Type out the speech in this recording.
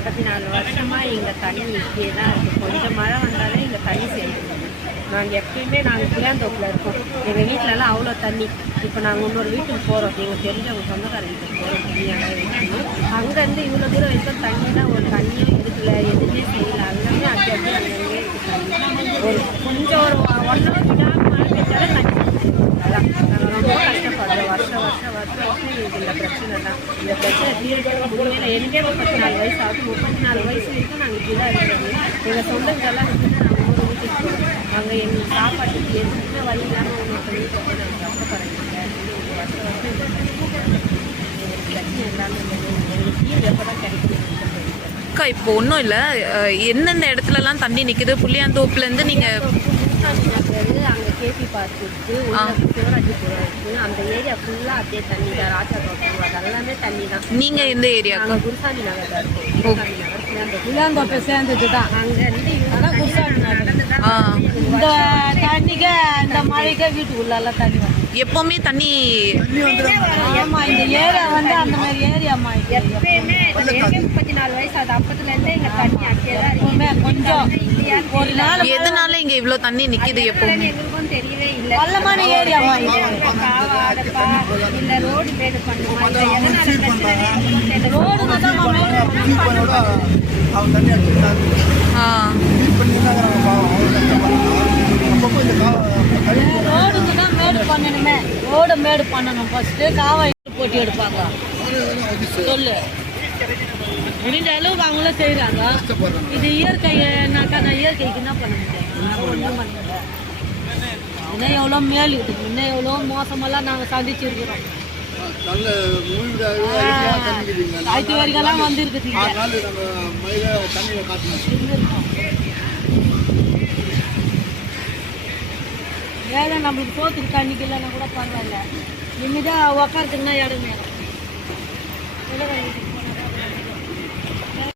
முப்பத்தி நாலு வருஷமாக இங்கே தண்ணி இப்படியே தான் இருக்குது கொஞ்சம் மழை வந்தாலே இங்கே தண்ணி சேர்ந்துருது நாங்கள் எப்பயுமே நாங்கள் புளியாந்தோப்பில் இருக்கோம். எங்கள் வீட்டிலலாம் அவ்வளோ தண்ணி. இப்போ நாங்கள் இன்னொரு வீட்டுக்கு போகிறோம் எங்கள் தெரிஞ்சவங்க சொந்தக்கார வீட்டுக்கு போகிறோம் தண்ணியாக வைக்கணும் அங்கேருந்து இவ்வளோ தூரம் வரைக்கும் தான் ஒரு தண்ணியும் இருக்குல்ல எதுவுமே செய்யல. அங்கேருந்து அங்கே அங்கே அங்கங்கே இருக்குது ஒரு கொஞ்சம் ஒரு ஒன் ஹவர் விடாமல் மழை பெஞ்சாலே தண்ணி. அதான் நாங்கள் ரொம்ப கஷ்டப்படுறோம் வருஷம் வருஷம் எங்களுக்கு இந்த பிரச்சனை தான் இந்த பிரச்சனை தீர்க்க முடியல எனக்கே முப்பத்தி நாலு வயசு ஆகுது. முப்பத்தி நாலு வயசு வரைக்கும் நாங்கள் இப்படி தான் இருக்கிறோம் எங்கள் சொந்தங்களெல்லாம் விட்டுட்டு நாங்கள் ஊர் வீட்டுக்கு போகிறோம் அங்கே எங்களுக்கு சாப்பாட்டுக்கு எதுவுமே வழி இல்லாமல் உங்களுக்கு போய் நாங்கள் கஷ்டப்படுறோம் வருஷம் வருஷம் இந்த எங்களுக்கு பிரச்சனை எல்லாமே எங்களுக்கு தீர்வு எப்போ தான் கிடைக்கும் அக்கா இப்போ ஒன்றும் இல்லை. எந்தெந்த இடத்துலலாம் தண்ணி நிற்குது புளியாந்தோப்புலேருந்து நீங்கள் அங்கே கேபி பார்க் இருக்கு. உள்ள சிவராஜபுரம் அந்த ஏரியா ஃபுல்லாக அப்படியே தண்ணி தான் ராஜா தோட்டம் அது எல்லாமே தண்ணி தான் நீங்கள் எந்த ஏரியாக்கா நாங்கள் குருசாமி நகர் தான் இருக்கோம் குருசாமி நகர் புளியாந்தோப்பு. இளந்தோப்பை சேர்ந்தது தான் அங்கேருந்து இவங்க குருசாமி நகர். இந்த தண்ணிக்கே இந்த மழைக்கே வீட்டுக்குள்ளெல்லாம் தண்ணி வரும். எப்போவுமே தண்ணி ஆமா இந்த ஏரியா வந்து அந்த மாதிரி ஏரியாமா எப்பயுமே முப்பத்தி நாலு வயசு அது அப்பத்துலேருந்தே இங்கே தண்ணி அங்கே தான் எப்பவுமே கொஞ்சம் ஒரு நாள் எதனால இங்கே இவ்வளோ தண்ணி நிற்கிது எப்போவுமே? எங்களுக்கும் தெரியவே இல்லை. ஏரியாமா ரோடு பண்ணுமா தண்ணி இந்த ரோடுக்கு தான் மேடு பண்ணணுமே. ரோடு மேடு பண்ணணும் ஃபர்ஸ்ட் காவாய் போட்டி எடுப்பாங்க. சொல்லு. முடிஞ்ச அளவுக்கு அவங்களும் செய்கிறாங்க இது இயற்கைனாக்கா நான் இயற்கைக்கு என்ன பண்ண முடியும்? ஒன்றும் பண்ண முடியாது. இன்னும் எவ்வளோ மேல் இருக்குது இன்னும் எவ்வளோ மோசமெல்லாம் நாங்கள் சந்திச்சிருக்கிறோம். நல்ல ஆயிரத்தி வரைக்கெல்லாம் வந்துருக்குது ஏழை நம்மளுக்கு சோத்துக்கு தண்ணிக்கு இல்லைன்னா கூட பரவாயில்ல. இனிதான் உக்காரத்துக்குன்னா இடம் வேணும்.